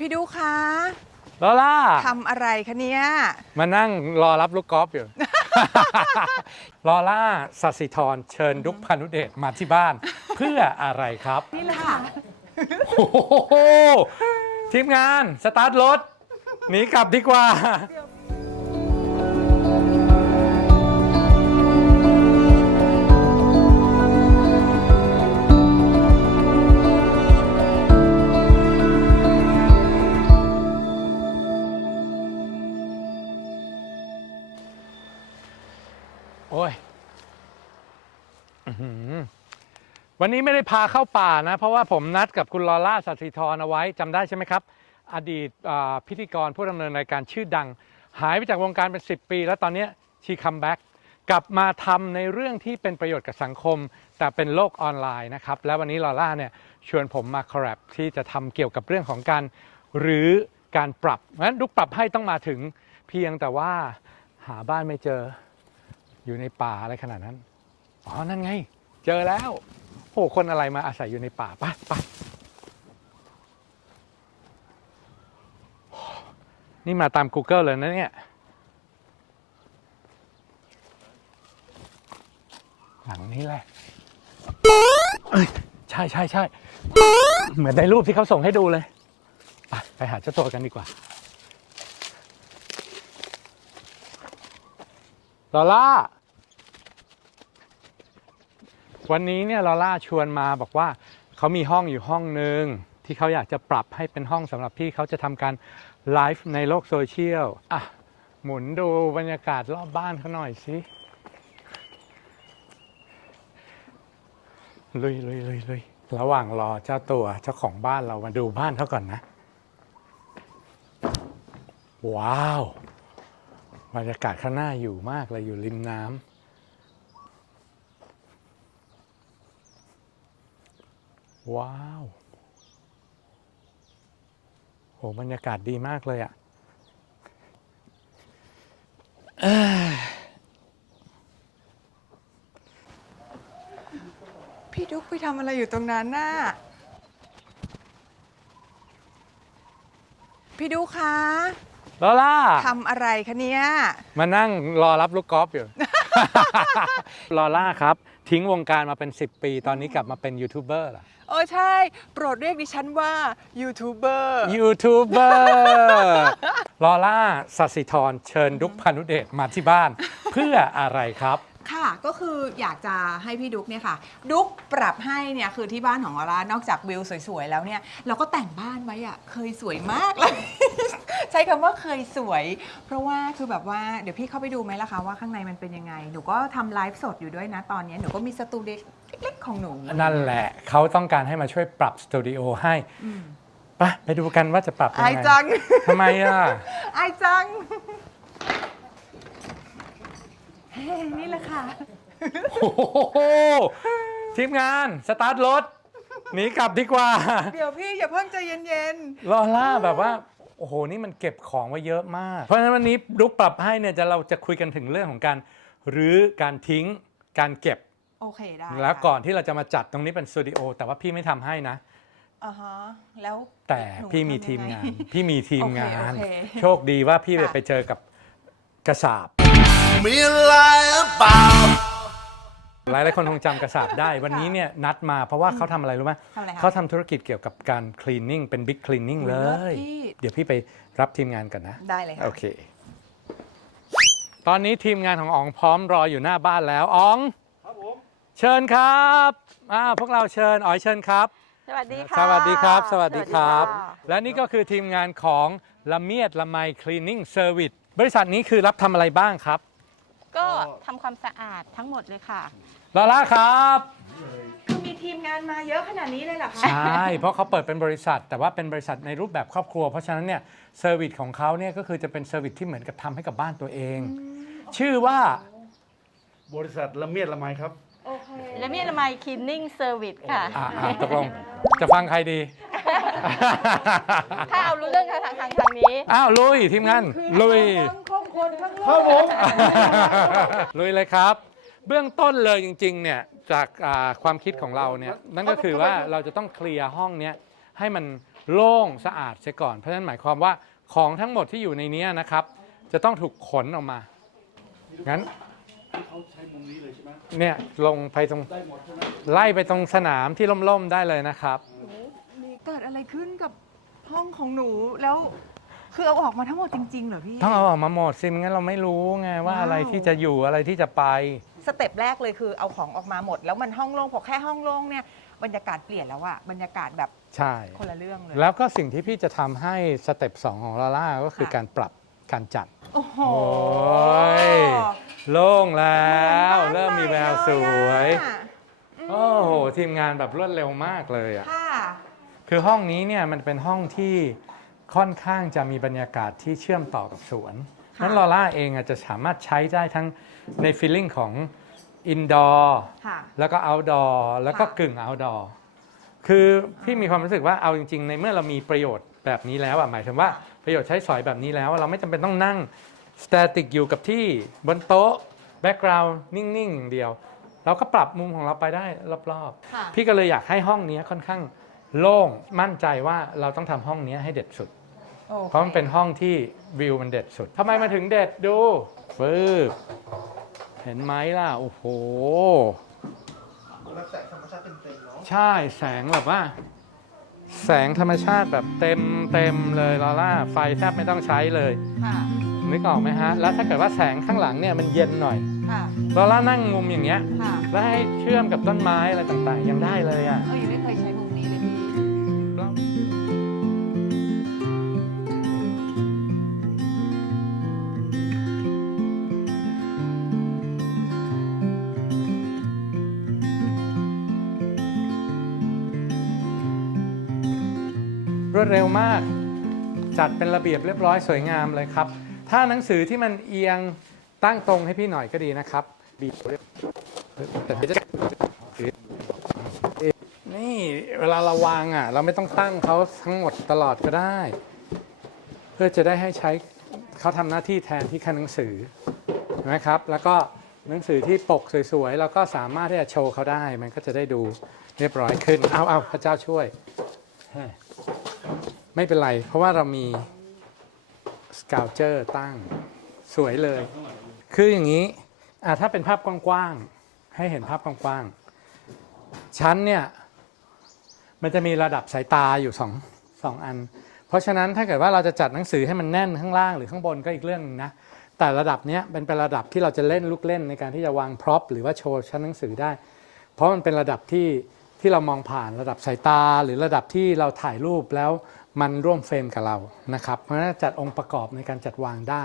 พี่ดูคะลอล่าทำอะไรคะเนี่ยมานั่งรอรับลูกกอล์ฟอยู่ ลอล่าสัสิธรเชิญดุกพานุเดชมาที่บ้าน เพื่ออะไรครับ นี่แหละค่ะโอ้โหทีมงาน สตาร์ทรถหนีกลับดีกว่าโวันนี้ไม่ได้พาเข้าป่านะ เพราะว่าผมนัดกับคุณลอล่าสัตย์ธรเอาไว้จำได้ใช่ไหมครับ อดีตอ่าพิธีกรผู้ดำเนินรายการชื่อดัง หายไปจากวงการเป็น 10 ปี แล้วตอนเนี้ชีคัมแบ็กกลับมาทำในเรื่องที่เป็นประโยชน์กับสังคม แต่เป็นโลกออนไลน์นะครับ แล้ววันนี้ลอล่าเนี่ยชวนผมมาคอลแลบที่จะทำเกี่ยวกับเรื่องของการหรือการปรับงั้นดุกปรับให้ต้องมาถึงเพียงแต่ว่าหาบ้านไม่เจออยู่ในป่าอะไรขนาดนั้น อ๋อ นั่นไง เจอแล้วโอ้คนอะไรมาอาศัยอยู่ในป่าปไปนี่มาตาม Google เลยนะเนี่ย หลังนี้แหละ ใช่ใช่ใช่เหมือนในรูปที่เขาส่งให้ดูเลย ไปไปหาเจ้าตัวกันดีกว่า ลอล่า วันนี้เนี่ยลอล่าชวนมาบอกว่าเขามีห้องอยู่ห้องหนึ่งที่เขาอยากจะปรับให้เป็นห้องสำหรับที่เขาจะทำการไลฟ์ในโลกโซเชียลอะหมุนดูบรรยากาศรอบบ้านเขาหน่อยสิลุยลุยลุยลุยระหว่างรอเจ้าตัวเจ้าของบ้านเรามาดูบ้านเขาก่อนนะ ว้าว บรรยากาศข้างหน้าอยู่มากเลยอยู่ริมน้ำ ว้าวโหบรรยากาศดีมากเลยอะ่ะเอ้ยพี่ดุ๊กไปทำอะไรอยู่ตรงนั้นน่ะ พี่ดุ๊กคะลอล่าทำอะไรคะเนี่ย มานั่งรอรับลูกกอล์ฟอยู่ ลอล่าครับ ทิ้งวงการมาเป็น 10 ปี ตอนนี้กลับมาเป็นยูทูบเบอร์เหรอโอ้ใช่ โปรดเรียกดิฉันว่ายูทูบเบอร์ยูทูบเบอร์ลอล่าสัสิธรเชิญดุกพานุเดชมาที่บ้าน เพื่ออะไรครับ ค่ะก็คืออยากจะให้พี่ดุ๊กเนี่ยค่ะ ดุ๊กปรับให้เนี่ยคือที่บ้านของเรานอกจากวิวสวยๆแล้วเนี่ยเราก็แต่งบ้านไว้อะเคยสวยมากเลย ใช้คำว่าเคยสวย เพราะว่าคือแบบว่าเดี๋ยวพี่เข้าไปดูไหมล่ะคะว่าข้างในมันเป็นยังไง หนูก็ทำไลฟ์สดอยู่ด้วยนะตอนนี้หนูก็มีสตูดิโอเล็กๆของหนู นั่นแหละเขาต้องการให้มาช่วยปรับสตูดิโอให้อืม ไปไปดูกันว่าจะปรับยังอายไงจัง ทำไมอะ อายจังเฮ้ นี่แหละค่ะ โอ้โหทีมงานสตาร์ทรถหนีกลับดีกว่าเดี๋ยวพี่อย่าเพิ่งใจเย็นลอล่าแบบว่า โอ้โห นี่มันเก็บของไว้เยอะมาก เพราะฉะนั้นวันนี้รุกปรับให้เนี่ยจะเราจะคุยกันถึงเรื่องของการรื้อการทิ้งการเก็บ ๆ โอเคได้แล้วค่ะก่อนที่เราจะมาจัดตรงนี้เป็นสตูดิโอแต่ว่าพี่ไม่ทำให้นะ อ่าฮะแล้วแต่หนูพี่มีทำยังไงทีมงานพี่มีทีมงาน โอเคโอเค โชคดีว่าพี่ค่ะ ไปเจอกับกระสาบ มีอะไรหรือเปล่า หลายหลายๆคนคงจำกระสาบได้ วันนี้เนี่ยนัดมาเพราะว่าเขาทำอะไรรู้ไหมทำอะไรคะเขาทำธุรกิจเกี่ยวกับการคลีนนิ่งเป็นบิ๊กคลีนนิ่งโอ้เลยเลิศพี่ เดี๋ยวพี่ไปรับทีมงานก่อนนะ ได้เลยค่ะ โอเค ตอนนี้ทีมงานของอ๋องพร้อมรออยู่หน้าบ้านแล้วอ๋องครับผมเชิญครับอ่าพวกเราเชิญอ๋อยเชิญครับ สวัสดีค่ะ สวัสดีครับ สวัสดีครับสวัสดีค่ะและนี่ก็คือทีมงานของละเมียดละไมคลีนนิ่งเซอร์วิสบริษัทนี้คือรับทำอะไรบ้างครับ ก็ทำความสะอาดทั้งหมดเลยค่ะ ลาล่าครับ คือมีทีมงานมาเยอะขนาดนี้เลยเหรอคะ ใช่ เพราะเขาเปิดเป็นบริษัท แต่ว่าเป็นบริษัทในรูปแบบครอบครัว เพราะฉะนั้นเนี่ยเซอร์วิสของเขาเนี่ยก็คือจะเป็นเซอร์วิสที่เหมือนกับทำให้กับบ้านตัวเอง ชื่อว่า บริษัทละเมียดละไมครับ โอเค และมีละไมคลีนนิ่งเซอร์วิสค่ะ อ่าอ่าตกลง จะฟังใครดี ถ้าเอารู้เรื่องทางทางทางทางนี้ อ้าวลุยทีมงานลุยทั้งครอบครัวทั้งครับผมลุยเลยครับ เบื้องต้นเลยจริงๆเนี่ยจากอ่าความคิดของเราเนี่ยนั่นก็คือว่าเราจะต้องเคลียร์ห้องเนี้ยให้มันโล่งสะอาดเสียก่อน เพราะฉะนั้นหมายความว่าของทั้งหมดที่อยู่ในเนี้ยนะครับ จะต้องถูกขนออกมางั้นเขาใช้มุมนี้เลยใช่ไหมเนี่ยลงไปตรงได้หมดใช่ไหมไล่ไปตรงสนามที่ล่มๆได้เลยนะครับ เกิดอะไรขึ้นกับห้องของหนูแล้ว คือเอาออกมาทั้งหมดจริงๆเหรอพี่ ต้องเอาออกมาหมดสิไม่งั้นเราไม่รู้ไงว่าว้าว อะไรที่จะอยู่อะไรที่จะไป สเต็ปแรกเลยคือเอาของออกมาหมด แล้วมันห้องโล่งพอแค่ห้องโล่งเนี่ยบรรยากาศเปลี่ยนแล้วอะบรรยากาศแบบใช่ คนละเรื่องเลย แล้วก็สิ่งที่พี่จะทำให้สเต็ป2ของลาล่าก็คือค่ะ การปรับการจัด โอ้โห โอ้ยโล่งแล้วหอนบ้านเริ่มมีแววสวยใหม่เลยอะโอ้โห ทีมงานแบบรวดเร็วมากเลยอะ ค่ะ คือห้องนี้เนี่ยมันเป็นห้องที่ค่อนข้างจะมีบรรยากาศที่เชื่อมต่อกับสวนค่ะนั้นลอล่าเองอาจจะสามารถใช้ได้ทั้งในฟีลลิ่งของอินดอร์ค่ะแล้วก็ outdoor แล้วก็ค่ะกึ่ง outdoor คือพี่มีความรู้สึกว่าเอาจริง ๆ ในเมื่อเรามีประโยชน์แบบนี้แล้วอะหมายถึงว่าประโยชน์ใช้สอยแบบนี้แล้ว เราไม่จำเป็นต้องนั่ง static อยู่กับที่บนโต๊ะ background นิ่งๆอย่างเดียว เราก็ปรับมุมของเราไปได้รอบค่ะๆพี่ก็เลยอยากให้ห้องนี้ค่อนข้าง โล่งมั่นใจว่าเราต้องทำห้องนี้ให้เด็ดสุด โอคเพราะมันเป็นห้องที่วิวมันเด็ดสุดทำไมมาถึงเด็ดดูฟืบเห็นไหมล่ะ โอ้โหแล้วแสงธรรมชาติเต็มๆเนาะใช่แสงแบบว่า แสงธรรมชาติแบบเต็มเต็มเลยลอล่าไฟแทบไม่ต้องใช้เลย ค่ะ นึกออกไหมฮะ แล้วถ้าเกิดว่าแสงข้างหลังเนี่ยมันเย็นหน่อยค่ะ ลอล่านั่งมุมอย่างเงี้ย ค่ะแล้วให้เชื่อมกับต้นไม้อะไรต่างๆ ยังได้เลยอะ เออยังไม่เคย เร็วมาก จัดเป็นระเบียบเรียบร้อยสวยงามเลยครับ ถ้าหนังสือที่มันเอียงตั้งตรงให้พี่หน่อยก็ดีนะครับบีบเรียบแต่เดี๋ยนี่เวลาเราวางอะ เราไม่ต้องตั้งเขาทั้งหมดตลอดก็ได้ เพื่อจะได้ให้ใช้เขาทำหน้าที่แทนที่คันหนังสือนไหมครับ แล้วก็หนังสือที่ปกสวยๆ เราก็สามารถที่จะโชว์เขาได้ มันก็จะได้ดูเรียบร้อยขึ้น เอาเอาพระเจ้าช่วย ไม่เป็นไร เพราะว่าเรามีสกาวเจอร์ตั้งสวยเลย คืออย่างนี้อะถ้าเป็นภาพกว้างๆให้เห็นภาพกว้างๆชั้นเนี่ยมันจะมีระดับสายตาอยู่สองสองอัน เพราะฉะนั้นถ้าเกิดว่าเราจะจัดหนังสือให้มันแน่นข้างล่างหรือข้างบนก็อีกเรื่องหนึงนะแต่ระดับนี้เป็นเป็นระดับที่เราจะเล่นลูกเล่นในการที่จะวางพร็อพหรือว่าโชว์ชั้นหนังสือได้ เพราะมันเป็นระดับที่ที่เรามองผ่านระดับสายตา หรือระดับที่เราถ่ายรูปแล้ว มันร่วมเฟรมกับเรานะครับ เพราะฉะนั้นจัดองค์ประกอบในการจัดวางได้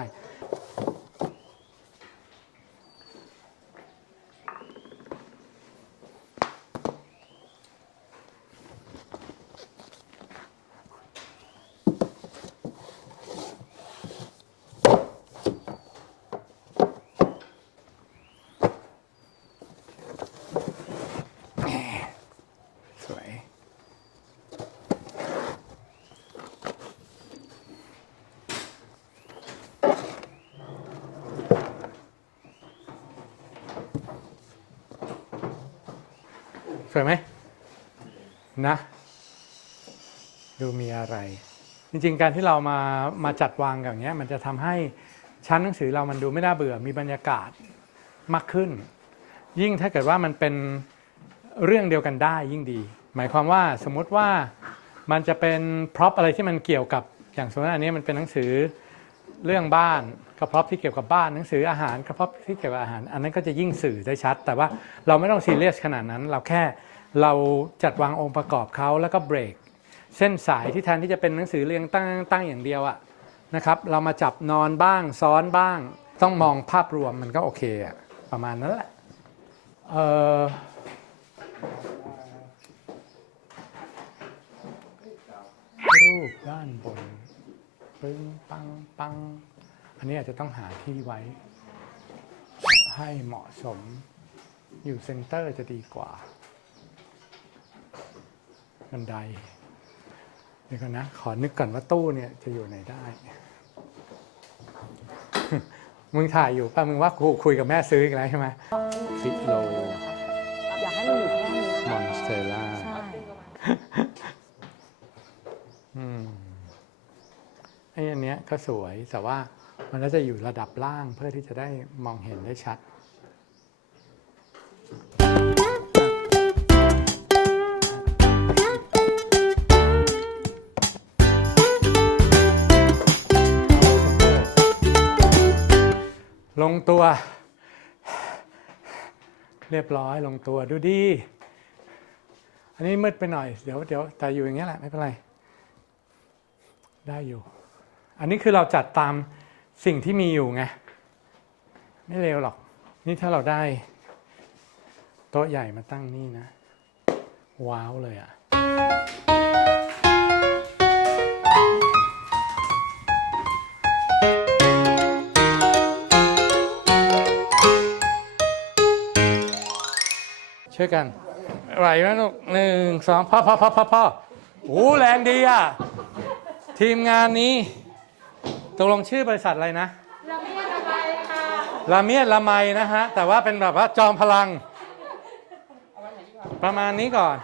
สวยไหมนะ ดูมีอะไร จริงๆ การที่เรามามาจัดวางอย่างเงี้ยมันจะทำให้ชั้นหนังสือเรามันดูไม่น่าเบื่อมีบรรยากาศมากขึ้น ยิ่งถ้าเกิดว่ามันเป็นเรื่องเดียวกันได้ยิ่งดี หมายความว่าสมมุติว่ามันจะเป็นพร็อพอะไรที่มันเกี่ยวกับอย่างสมมติอันนี้มันเป็นหนังสือเรื่องบ้านก็พร็อพที่เกี่ยวกับบ้านหนังสืออาหารก็พร็อพที่เกี่ยวกับอาหาร อันนั้นก็จะยิ่งสื่อได้ชัด แต่ว่าเราไม่ต้องซีเรียสขนาดนั้น เราแค่ เราจัดวางองค์ประกอบเขาแล้วก็เบรกเส้นสายที่แทนที่จะเป็นหนังสือเรียงตั้งตั้งอย่างเดียวอะนะครับเรามาจับนอนบ้างซ้อนบ้าง ต้องมองภาพรวมมันก็โอเคอะประมาณนั้นแหละเออรูปด้านบนปึ้งปังปัง อันนี้อาจจะต้องหาที่ไว้ ให้เหมาะสมอยู่เซนเตอร์จะดีกว่า บันไดเดี๋ยวก่อนนะ ขอนึกก่อนว่าตู้เนี่ยจะอยู่ไหนได้ มึงถ่ายอยู่ป่ะ มึงว่ากูคุยกับแม่ซื้ออีกแล้วใช่ไหมฟิโลอยากให้มันอยู่แค่นี้มอนสเตล่าใช่อืไอ้อันเนี้ยก็สวยแต่ว่ามันก็จะอยู่ระดับล่างเพื่อที่จะได้มองเห็นได้ชัด งตัว เรียบร้อยลงตัวดูดี อันนี้มืดไปหน่อย เดี๋ยวเดี๋ยวแต่อยู่อย่างเงี้ยแหละไม่เป็นไร ได้อยู่ อันนี้คือเราจัดตามสิ่งที่มีอยู่ไง ไม่เร็วหรอก นี่ถ้าเราได้ โต๊ะใหญ่มาตั้งนี่นะ ว้าวเลยอะ่ะ ช่วยกันไหวไหมลูกหนึ่งสองพ่อพ่อพ่อพ่อพ่อโอ้แรงดีอะ ทีมงานนี้ตกลงชื่อบริษัทอะไรนะละเมียดละไมค่ะละเมียดละไมนะฮะ แต่ว่าเป็นแบบว่าจอมพลัง ประมาณนี้ก่อน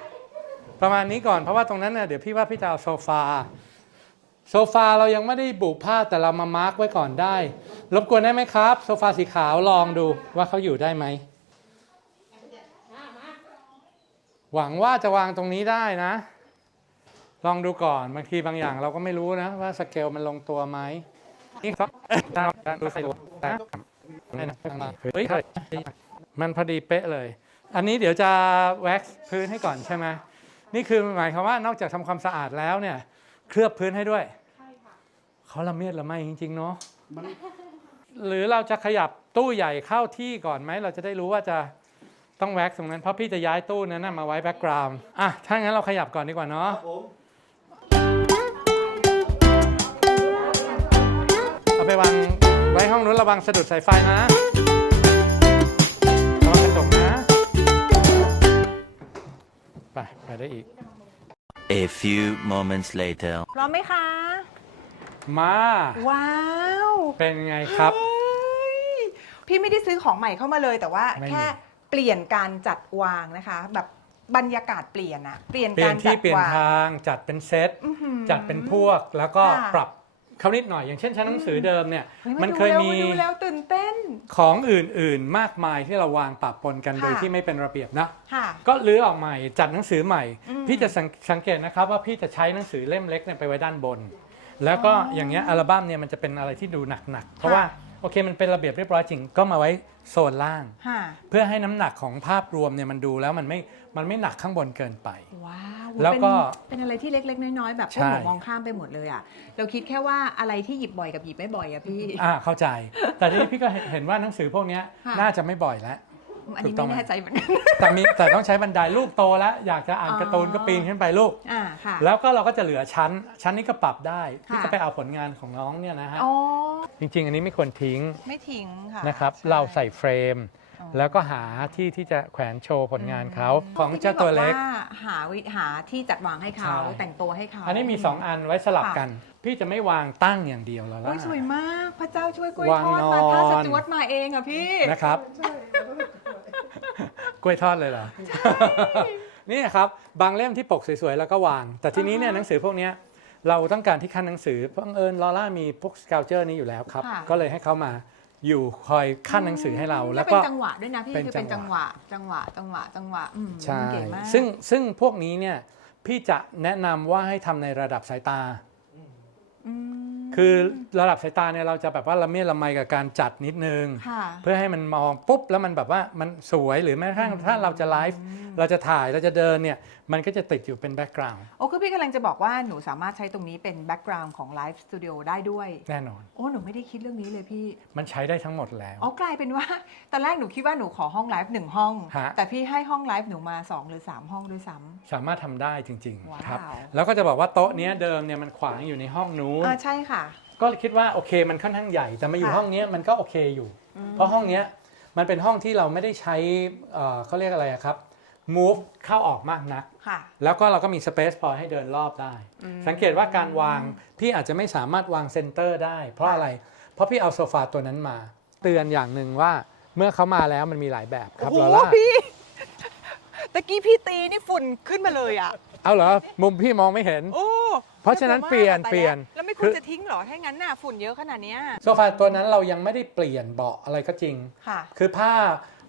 ประมาณนี้ก่อนเพราะว่าตรงนั้นเนี่ยเดี๋ยวพี่ว่าพี่จะเอาโซฟา โซฟาเรายังไม่ได้บุผ้าแต่เรามามาร์กไว้ก่อนได้ รบกวนได้ไหมครับ โซฟาสีขาวลองดูว่าเขาอยู่ได้ไหม หวังว่าจะวางตรงนี้ได้นะ ลองดูก่อนบางทีบางอย่างเราก็ไม่รู้นะ ว่าสเกลมันลงตัวไหมนี่ครับตามการดูใส่นะเฮ้ยมันพอดีเป๊ะเลย อันนี้เดี๋ยวจะแว็กซ์พื้นให้ก่อนใช่ไหมนี่คือหมายความว่านอกจากทำความสะอาดแล้วเนี่ย เคลือบพื้นให้ด้วยเขาละเมียดละไมจริงๆเนาะมันหรือเราจะขยับตู้ใหญ่เข้าที่ก่อนไหมเราจะได้รู้ว่าจะ ต้องแว็กซ์ตรงนั้นเพราะพี่จะย้ายตู้นั้นนะมาไว้แบ็กกราวน์อะถ้างั้นเราขยับก่อนดีกว่าเนาะครับผมเอาไปวางไว้ห้องนู้นระวังสะดุดสายไฟนะระวังกระจกนะ ไป ไปได้อีก A few moments later. พร้อมไหมคะ มา ว้าว เป็นไงครับเฮ้ยพี่ไม่ได้ซื้อของใหม่เข้ามาเลยแต่ว่าไม่มีแค่ เปลี่ยนการจัดวางนะคะ แบบบรรยากาศเปลี่ยนอะเปลี่ยนเปลี่กายนรที่จัดเปลี่ยนวาง ทางจัดเป็นเซตอื้อหือจัดเป็นพวกแล้วก็ค่ะ ปรับเขานิดหน่อย อย่างเช่นชั้นหนังสือเดิมเนี่ย ฮ้มันดูเคยแล้วมีาดูแล้วตื่นเต้น ของอื่นๆ มากมายที่เราวางปะปนกันค่ะ โดยที่ไม่เป็นระเบียบนะ ค่ะ ก็รื้อออกใหม่จัดหนังสือใหม่ อืมพี่จะสังสังเกตนะครับว่าพี่จะใช้หนังสือเล่มเล็กเนี่ยไปไว้ด้านบน แล้วก็อย่างเงี้ยอัลบั้มเนี่ยมันจะเป็นอะไรที่ดูหนักๆ เพราะว่า โอเคมันเป็นระเบียบเรียบร้อยจริงก็มาไว้โซนล่าง ค่ะเพื่อให้น้ำหนักของภาพรวมเนี่ยมันดูแล้วมันไม่มันไม่หนักข้างบนเกินไป ว้าวแล้วก็เป็นเป็นอะไรที่เล็กๆ น้อยๆ แบบพใช่วกหนูมองข้ามไปหมดเลยอะเราคิดแค่ว่าอะไรที่หยิบบ่อยกับหยิบไม่บ่อยอะพี่ อ่าเข้าใจ แต่ทีนี้พี่ก็เห็นเห็นว่าหนังสือพวกเนี้ยค่ะ น่าจะไม่บ่อยแล้ว อันนี้ถูกต้องไม่ไหมแน่ใจเหมือนกันแต่มีแต่ต้องใช้บันไดลูกโตแล้วอยากจะอ่านอ๋อการ์ตูนก็ปีนขึ้นไปลูก อ่าค่ะ แล้วก็เราก็จะเหลือชั้น ชั้นนี้ก็ปรับได้พี่ค่ะ ก็ไปเอาผลงานของน้องเนี่ยนะฮะอ๋อจริง ๆ อันนี้ไม่ควรทิ้งไม่ทิ้งค่ะนะครับช่เราใส่เฟรม อ๋อแล้วก็หาที่ที่จะแขวนโชว์ผลงานเขาของเจ้าตัวเล็กที่บอกาหาวิหาที่จัดวางให้เขาใช่ แต่งตัวให้เขาอันนี้มี 2 อันไว้สลับกัน พี่จะไม่วางตั้งอย่างเดียวแล้วโอ้ล่ะยสวยมากพระเจ้าช่วยกล้วยวางทอดนมาอนถ้าสจวตมาเองอะพี่ นะครับ กล้วยทอดเลยเหรอ นี่ครับบางเล่มที่ปกสวยๆแล้วก็วาง แต่ทีนี้เนี่ยหนังสือพวกเนี้ยเราต้องการที่ขั้นหนังสือเพราะเอิญลอร่ามีพวกสเกลเจอร์นี้อยู่แล้วครับ ค่ะ ก็เลยให้เขามาอยู่คอยขั้นหนังสือให้เรา แล้วเป็ก็นจังหวะด้วยนะพี่เป็นคือเป็นจัจังงหหวะ วะ จังหวะ จังหวะ จังหวะอืมใช่ เก๋มากซึ่งซึ่งพวกนี้เนี่ยพี่จะแนะนำว่าให้ทำในระดับสายตา อืม คือระดับสายตาเนี่ยเราจะแบบว่าละเมียดละไมกับการจัดนิดนึง ค่ะ เพื่อให้มันมองปุ๊บแล้วมันแบบว่ามันสวยหรือแม้กระทั่งถ้าเราจะไลฟ์เราจะถ่ายเราจะเดินเนี่ยมันก็จะติดอยู่เป็นแบ็กกราวน์โอ้คือพี่กำลังจะบอกว่าหนูสามารถใช้ตรงนี้เป็นแบ็กกราวน์ของไลฟ์สตูดิโอได้ด้วย แน่นอน โอ้หนูไม่ได้คิดเรื่องนี้เลยพี่ มันใช้ได้ทั้งหมดแล้ว อ๋อกลายเป็นว่า ตอนแรกหนูคิดว่าหนูขอห้องไลฟ์หนึ่งห้อง ฮะ แต่พี่ให้ห้องไลฟ์หนูมาสองหรือสามห้องด้วยซ้ สามารถทำได้จริงว้าวๆครับแล้วก็จะบอกว่าโต๊ะเนี้ยเดิมเนี่ยมันขวางอยู่ในห้องนู้ำนอ่าใช่ค่ะ ก็คิดว่าโอเคมันค่อนข้างใหญ่แต่มาอยู่ค่ะ ห้องเนี้ยมันก็โอเคอยู่ เพราะห้องเนี้ยมันเป็นห้องที่เราไม่ได้ใช้เอ่อเขาเรียกอะไรอะครับ move เข้าออกมากนัก ค่ะ แล้วก็เราก็มีสเปซพอให้เดินรอบได้ อืม สังเกตว่าการวางพี่อาจจะไม่สามารถวางเซนเตอร์ได้ เพราะอะไร เพราะพี่เอาโซฟาตัวนั้นมา เตือนอย่างหนึ่งว่าเมื่อเขามาแล้วมันมีหลายแบบครับโอ้ลอโหล่าพี่ ตะกี้พี่ตีนี่ฝุ่นขึ้นมาเลยอะ เอาเหรอมุมพี่มองไม่เห็น โอ้เพราะฉะนั้นเปลี่ยนตาเปลี่ยน แล้วไม่ควรจะทิ้งเหรอ ถ้างั้นน่ะฝุ่นเยอะขนาดเนี้ยโซฟาตัวนั้นเรายังไม่ได้เปลี่ยนเบาะอะไรก็จริง ค่ะ คือผ้า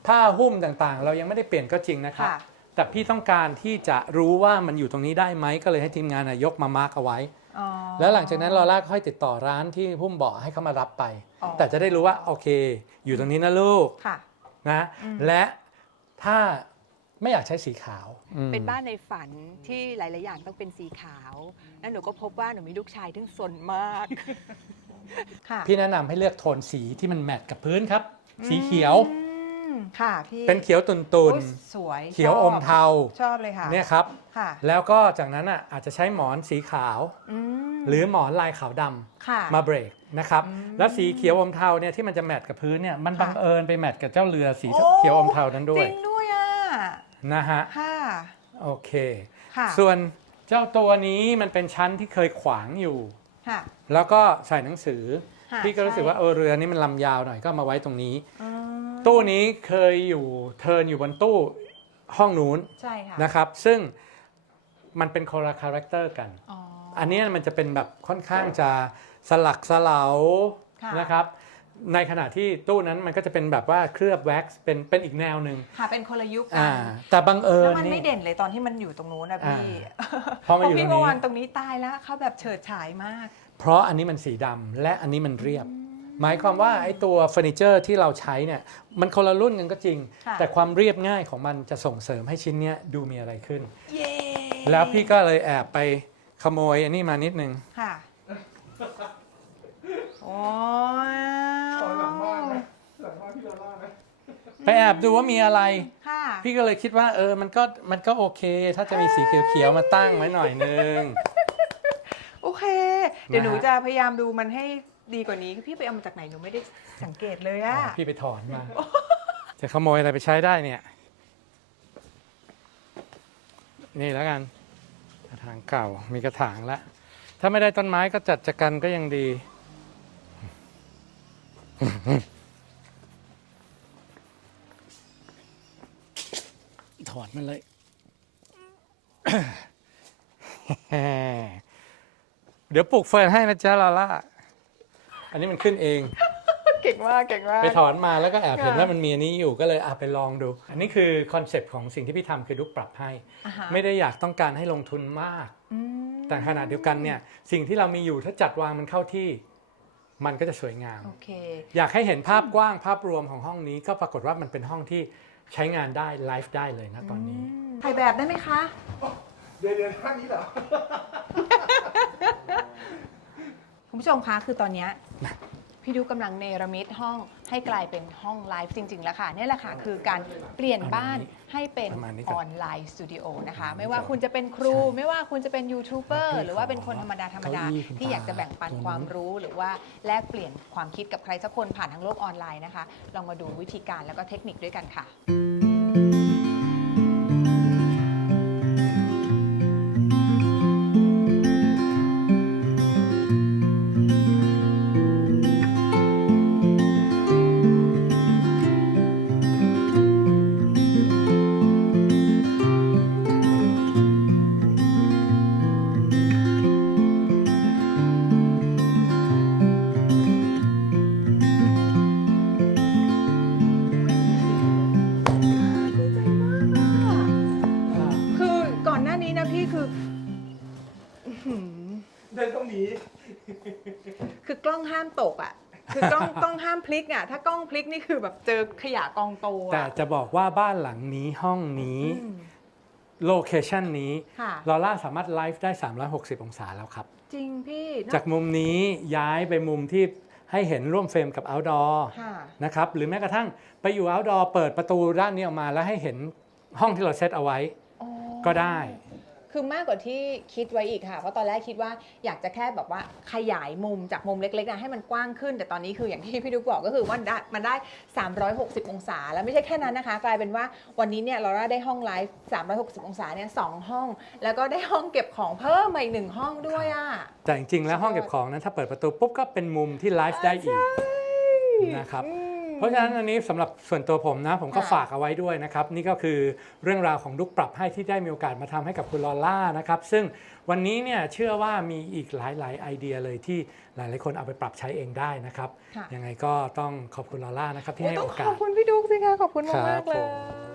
ผ้าหุ้มต่างๆ เรายังไม่ได้เปลี่ยนก็จริงนะครับ ค่ะ แต่พี่ต้องการที่จะรู้ว่ามันอยู่ตรงนี้ได้ไหมก็เลยให้ทีมงานน่ะยกมามาร์กเอาไว้ อ๋อ แล้วหลังจากนั้นลอร่าก็ค่อยติดต่อร้านที่หุ้มเบาะให้เขามารับไป อ๋อ แต่จะได้รู้ว่าโอเค อยู่ตรงนี้นะลูกค่ะ นะอืม และถ้าไม่อยากใช้สีขาวอืมเป็นบ้านในฝันที่หลาย ๆ อย่างต้องเป็นสีขาว แล้วหนูก็พบว่าหนูมีลูกชายที่สนมาก ค่ะ พี่แนะนำให้เลือกโทนสีที่มันแมทกับพื้นครับ สีเขียว อื มค่ะพี่เป็นเขียวตุนอุ๊ยสวยๆเขียวชอบมเทาชอบเลยค่ะเนี่ยครับ ค่ะแล้วก็จากนั้นอะอาจจะใช้หมอนสีขาว อืมหรือหมอนลายขาวดำค่ะ มาเบรกนะครับอืมแล้วสีเขียวอมเทาเนี่ยที่มันจะแมทกับพื้นเนี่ยมันค่ะบังเอิญไปแมทกับเจ้าเรือสีโอ้ เขียวอมเทานั้นด้จวยริงด้วยอะนะฮะค่ะโอเค ค่ะส่วนเจ้าตัวนี้มันเป็นชั้นที่เคยขวางอยู่ ค่ะ แล้วก็ใส่หนังสือ ค่ะพี่ก็รู้สึกว่าใช่เออเรือนี้มันลำยาวหน่อยก็เอามาไว้ตรงนี้อืม ตู้นี้เคยอยู่เทิร์นอยู่บนตู้ห้องนู้นใช่ค่ะนะครับ ซึ่งมันเป็นคนละคาแรคเตอร์กัน อ๋ออันนี้มันจะเป็นแบบค่อนข้างจะสลักสลาวค่ะ นะครับ ในขณะที่ตู้นั้นมันก็จะเป็นแบบว่าเคลือบแว็กซ์เป็นเป็นอีกแนวหนึ่งค่ะเป็นคนละยุคกัอ่าแต่บังเอิแล้วญมันนี่ไม่เด่นเลยตอนที่มันอยู่ตรงนู้นนะพี่พอมาอยู่พี่ตรงนี้มาวางตรงนี้ตายแล้วเขาแบบเฉิดฉายมาก เพราะอันนี้มันสีดำและอันนี้มันเรียบ หมายความว่าไอ้ตัวเฟอร์นิเจอร์ที่เราใช้เนี่ยมันคนละรุ่นกันก็จริง ค่ะ แต่ความเรียบง่ายของมันจะส่งเสริมให้ชิ้นเนี้ยดูมีอะไรขึ้น เย้แล้วพี่ก็เลยแอบไปขโมยอันนี้มานิดนึง ค่ะ โอ้ยตอนหลังบ้านนะหลังบ้านพี่ลาล่านะไปแอบดูว่ามีอะไร ค่ะ พี่ก็เลยคิดว่าเออมันก็มันก็โอเค ถ้าจะมีสีเขียวๆมาตั้งไว้หน่อยนึง โอเค เดี๋ยวหนูนะฮะจะพยายามดูมันให้ ดีกว่านี้พี่ไปเอามาจากไหนหนูไม่ได้สังเกตเลยอะพี่ไปถอนมา จะขโมยอะไรไปใช้ได้เนี่ย นี่แล้วกันกระถางเก่ามีกระถางแล้วถ้าไม่ได้ต้นไม้ก็จัดจักกันก็ยังดี ถอดมันเลย เดี๋ยวปลูกเฟิร์นให้นะจ๊ะลาล่า อันนี้มันขึ้นเอง เก่งมากเก่งมาก ไปถอนมาแล้วก็แอบเห็นค่ะว่ามันมีอันนี้อยู่ก็เลยอาไปลองดู อันนี้คือคอนเซปต์ของสิ่งที่พี่ทำคือดุกปรับให้ อ่าฮะ ไม่ได้อยากต้องการให้ลงทุนมาก อืม แต่ขณะเดียวกันเนี่ยสิ่งที่เรามีอยู่ถ้าจัดวางมันเข้าที่ มันก็จะสวยงาม โอเค อยากให้เห็นภาพกว้างภาพรวมของห้องนี้ก็ปรากฏว่ามันเป็นห้องที่ใช้งานได้ไลฟ์ได้เลยนะตอนนี้ ถ่ายแบบได้ไหมคะ เดี๋ยวเดี๋ยวท่านนี้เหรอ คุณผู้ชมคะคือตอนเนี้ยพี่ดูกำลังเนรมิตห้องให้กลายเป็นห้องไลฟ์จริง ๆ แล้วค่ะนี่แหละค่ะคือการเปลี่ยนบ้านให้เป็นประมาณนี้อก่อนอนไลน์สตูดิโอนะคะ ไม่ว่าคุณจะเป็นครูไม่ว่าคุณจะเป็นยูทูบเบอร์หรือว่าเป็นคนธรรมดาธรรมดาเก้าอี้คุณที่อยากจะแบ่งปันตรงนี้ความรู้ หรือว่าแลกเปลี่ยนความคิดกับใครสักคนผ่านทางโลกออนไลน์นะคะ ลองมาดูวิธีการแล้วก็เทคนิคด้วยกันค่ะ ตกอะคือกล้องกล้องห้ามพลิกอะถ้ากล้องพลิกนี่คือแบบเจอขยะกองโตแต่อะจะบอกว่าบ้านหลังนี้ห้องนี้ อืม โลเคชันนี้ค่ะ ลอร่าสามารถไลฟ์ได้ 360 องศาแล้วครับ จริงพี่นอจากมุมนี้ย้ายไปมุมที่ให้เห็นร่วมเฟรมกับ outdoor ค่ะ นะครับหรือแม้กระทั่งไปอยู่ outdoor เปิดประตูด้านนี้ออกมาแล้วให้เห็นห้องที่เราเซตเอาไว้อ๋อก็ได้ คือมากกว่าที่คิดไว้อีกค่ะ เพราะตอนแรกคิดว่าอยากจะแค่แบบว่าขยายมุมจากมุมเล็กๆนะให้มันกว้างขึ้น แต่ตอนนี้คืออย่างที่พี่ดุกบอกก็คือว่าได้มันได้ 360 องศา แล้วไม่ใช่แค่นั้นนะคะ กลายเป็นว่าวันนี้เนี่ยเราได้ห้องไลฟ์360 องศาเนี่ยสองห้อง แล้วก็ได้ห้องเก็บของเพิ่มมาอีกหนึ่งห้องด้วยอะแต่จริงๆแล้วห้องเก็บของนั้นถ้าเปิดประตูปุ๊บก็เป็นมุมที่ไลฟ์ได้อีกนะครับ อืม เพราะฉะนั้นอันนี้สำหรับส่วนตัวผมนะ ผมก็ค่ะฝากเอาไว้ด้วยนะครับ นี่ก็คือเรื่องราวของดุกปรับให้ที่ได้มีโอกาสมาทำให้กับคุณลอล่านะครับ ซึ่งวันนี้เนี่ยเชื่อว่ามีอีกหลายๆไอเดียเลยที่หลายๆคนเอาไปปรับใช้เองได้นะครับค่ะยังไงก็ต้องขอบคุณลอล่านะครับที่โอ้ยให้ต้องโอขกาอสบคุณพี่ดุ๊กสิคะขอบคุณครัมากบๆเลผย